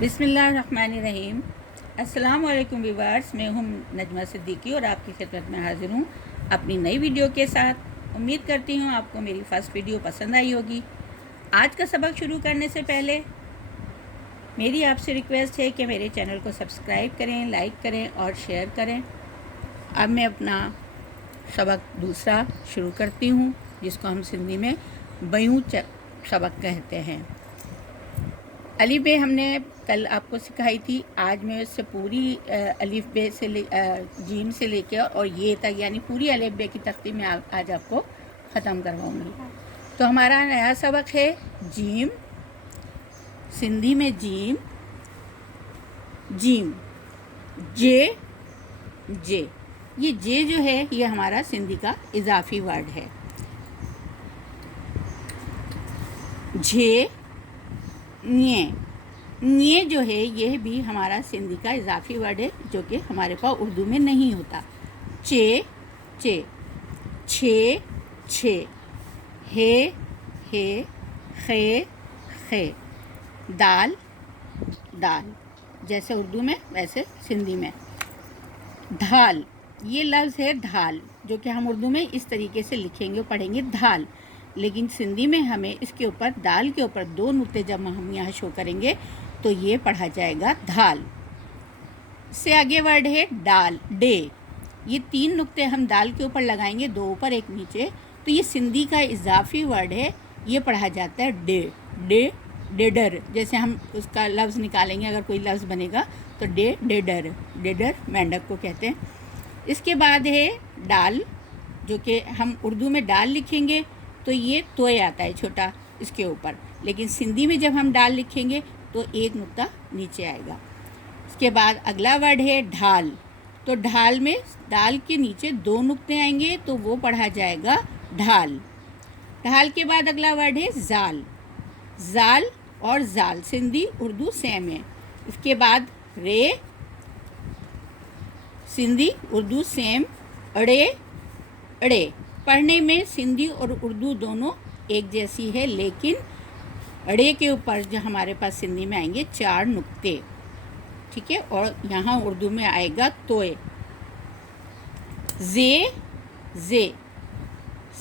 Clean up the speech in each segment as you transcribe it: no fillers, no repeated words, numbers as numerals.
بسم اللہ الرحمن الرحیم۔ السلام علیکم ویورز، میں ہوں نجمہ صدیقی اور آپ کی خدمت میں حاضر ہوں اپنی نئی ویڈیو کے ساتھ۔ امید کرتی ہوں آپ کو میری فرسٹ ویڈیو پسند آئی ہوگی۔ آج کا سبق شروع کرنے سے پہلے میری آپ سے ریکویسٹ ہے کہ میرے چینل کو سبسکرائب کریں، لائک کریں اور شیئر کریں۔ اب میں اپنا سبق دوسرا شروع کرتی ہوں، جس کو ہم سندھی میں بیوں سبق کہتے ہیں۔ الف بے ہم نے کل آپ کو سکھائی تھی، آج میں اس سے پوری الف بے سے جیم سے لے کے اور یہ تک، یعنی پوری الف بے کی تختی میں آج آپ کو ختم کرواؤں گی۔ تو ہمارا نیا سبق ہے جیم، سندھی میں جیم، جیم، جے، جے۔ یہ جے جو ہے یہ ہمارا سندھی کا اضافی ورڈ ہے۔ جھے، نئے جو ہے یہ بھی ہمارا سندھی کا اضافی ورڈ ہے، جو کہ ہمارے پاس اردو میں نہیں ہوتا۔ چے، چے، چھے، چھے، ہے، خے، خے، دال، دال، جیسے اردو میں ویسے سندھی میں۔ دھال، یہ لفظ ہے دھال، جو کہ ہم اردو میں اس طریقے سے لکھیں گے، پڑھیں گے دھال، لیکن سندھی میں ہمیں اس کے اوپر دال کے اوپر دو نقطے جب ہم یہاں شو کریں گے تو یہ پڑھا جائے گا دھال۔ اس سے آگے ورڈ ہے ڈال، ڈے۔ یہ تین نقطے ہم دال کے اوپر لگائیں گے، دو اوپر ایک نیچے، تو یہ سندھی کا اضافی ورڈ ہے، یہ پڑھا جاتا ہے ڈے، ڈے، ڈیڈر۔ جیسے ہم اس کا لفظ نکالیں گے، اگر کوئی لفظ بنے گا تو ڈے، ڈیڈر، ڈیڈر مینڈک کو کہتے ہیں۔ اس کے بعد ہے ڈال، جو کہ ہم اردو میں ڈال لکھیں گے تو یہ توئے آتا ہے چھوٹا اس کے اوپر، لیکن سندھی میں جب ہم ڈال لکھیں گے تو ایک نقطہ نیچے آئے گا۔ اس کے بعد اگلا ورڈ ہے ڈھال، تو ڈھال میں دال کے نیچے دو نقطے آئیں گے تو وہ پڑھا جائے گا ڈھال۔ ڈھال کے بعد اگلا ورڈ ہے زال، زال اور زال سندھی اردو سیم ہے۔ اس کے بعد رے، سندھی اردو سیم، اڑے، اڑے۔ پڑھنے میں سندھی اور اردو دونوں ایک جیسی ہے، لیکن اڑے کے اوپر جو ہمارے پاس سندھی میں آئیں گے چار نقطے، ٹھیک ہے، اور یہاں اردو میں آئے گا توئے۔ زے، زے،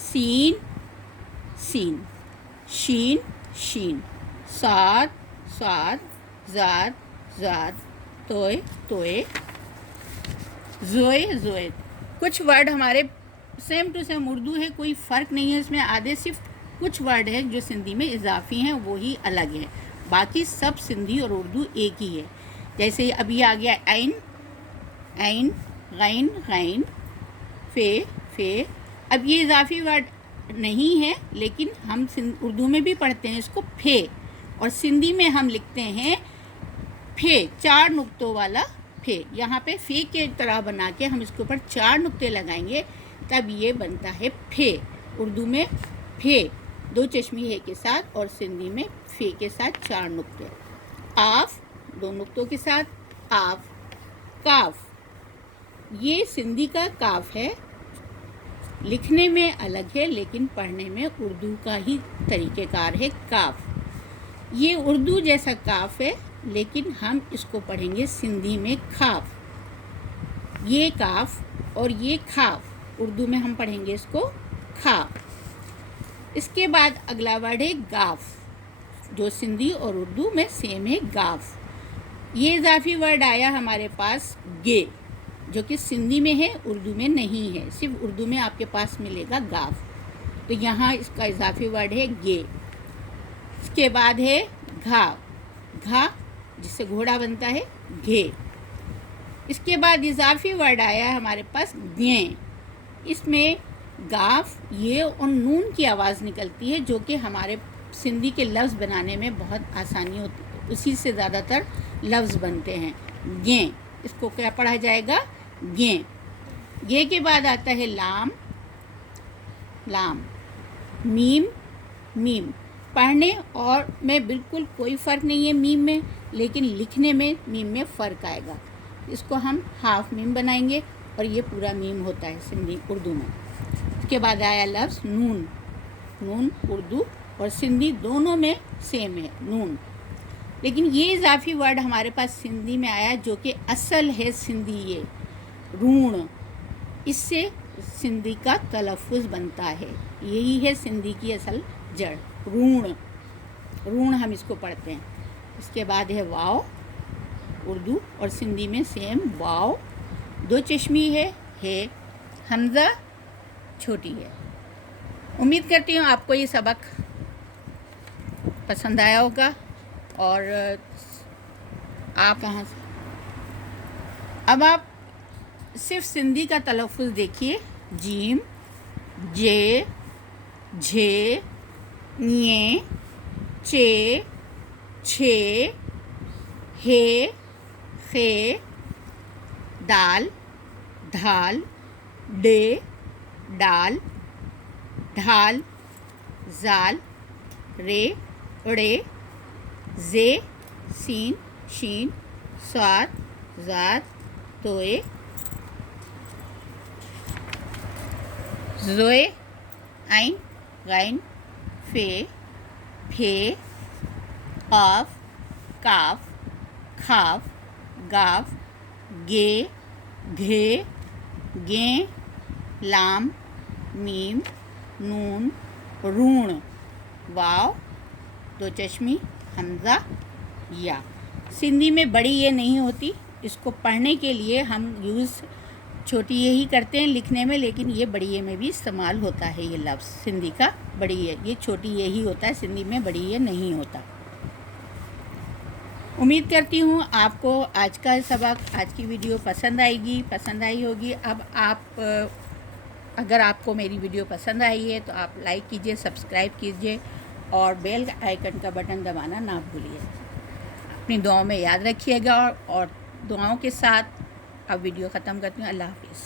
سین، سین، شین، شین، صاد، صاد، زاد، زاد، توئے، توئے، زوئے، زوئے۔ کچھ ورڈ ہمارے سیم ٹو سیم اردو ہے، کوئی فرق نہیں ہے اس میں، آدھے صرف کچھ ورڈ ہیں جو سندھی میں اضافی ہیں، وہی الگ ہیں، باقی سب سندھی اور اردو ایک ہی ہے۔ جیسے ابھی آ گیا عین، عین، غین، غین، فے، فے۔ اب یہ اضافی ورڈ نہیں ہے، لیکن ہم اردو میں بھی پڑھتے ہیں اس کو پھے، اور سندھی میں ہم لکھتے ہیں پھے، چار نقطوں والا پھے۔ یہاں پہ فے کے طرح بنا کے ہم اس کے اوپر چار نقطے لگائیں گے تب یہ بنتا ہے پھے۔ اردو میں پھے دو چشمی ہے کے ساتھ، اور سندھی میں فے کے ساتھ چار نقطے۔ آف، دو نقطوں کے ساتھ آف، کاف، یہ سندھی کا کاف ہے، لکھنے میں الگ ہے لیکن پڑھنے میں اردو کا ہی طریقہ کار ہے کاف۔ یہ اردو جیسا کاف ہے، لیکن ہم اس کو پڑھیں گے سندھی میں کھاف۔ یہ کاف اور یہ کھاف، اردو میں ہم پڑھیں گے اس کو کھاف۔ اس کے بعد اگلا ورڈ ہے گاف، جو سندھی اور اردو میں سیم ہے، گاف۔ یہ اضافی ورڈ آیا ہمارے پاس گے، جو کہ سندھی میں ہے، اردو میں نہیں ہے، صرف اردو میں آپ کے پاس ملے گا گاف، تو یہاں اس کا اضافی ورڈ ہے گے۔ اس کے بعد ہے گھا، گھا جس سے گھوڑا بنتا ہے، گھے۔ اس کے بعد اضافی ورڈ آیا ہمارے پاس گیں، اس میں گاف، یہ اور نون کی آواز نکلتی ہے، جو کہ ہمارے سندھی کے لفظ بنانے میں بہت آسانی ہوتی ہے، اسی سے زیادہ تر لفظ بنتے ہیں۔ گیں، اس کو کیا پڑھا جائے گا؟ گیں۔ گے کے بعد آتا ہے لام، لام، میم، میم۔ پڑھنے اور میں بالکل کوئی فرق نہیں ہے میم میں، لیکن لکھنے میں میم میں فرق آئے گا، اس کو ہم ہاف میم بنائیں گے اور یہ پورا میم ہوتا ہے سندھی اردو میں۔ اس کے بعد آیا لفظ نون، نون اردو اور سندھی دونوں میں سیم ہے، نون۔ لیکن یہ اضافی ورڈ ہمارے پاس سندھی میں آیا جو کہ اصل ہے سندھی یہ رون، اس سے سندھی کا تلفظ بنتا ہے، یہی ہے سندھی کی اصل جڑ، رون، رون ہم اس کو پڑھتے ہیں۔ اس کے بعد ہے واو، اردو اور سندھی میں سیم واو، دو چشمی ہے حمزہ چھوٹی ہے۔ امید کرتی ہوں آپ کو یہ سبق پسند آیا ہوگا، اور آپ کہاں سے اب آپ صرف سندھی کا تلفظ دیکھیے، جیم، جے، جھے، ñے، چے، چھے، ہے، خے، دال، دھال، ڈے، ڈال، ڈھال، زال، رے، اڑے، زے، سین، شین، صاد، زاد، توئے، زوئے، عین، غین، فے، پھے، قاف، کاف، کھاف، گاف، گے، گھے، گیں، لام، میم، نون، رون، واو، دو چشمی، حمزہ، یا۔ سندھی میں بڑی یہ نہیں ہوتی، اس کو پڑھنے کے لیے ہم یوز چھوٹی یہ ہی کرتے ہیں لکھنے میں، لیکن یہ بڑی یہ میں بھی استعمال ہوتا ہے یہ لفظ سندھی کا بڑی یہ چھوٹی یہ ہی ہوتا ہے، سندھی میں بڑی یہ نہیں ہوتا۔ امید کرتی ہوں آپ کو آج کا سبق، آج کی ویڈیو پسند آئی ہوگی۔ اب آپ اگر آپ کو میری ویڈیو پسند آئی ہے تو آپ لائک کیجئے، سبسکرائب کیجئے اور بیل آئیکن کا بٹن دبانا نہ بھولیے۔ اپنی دعاؤں میں یاد رکھیے گا، اور دعاؤں کے ساتھ اب ویڈیو ختم کرتی ہوں۔ اللہ حافظ۔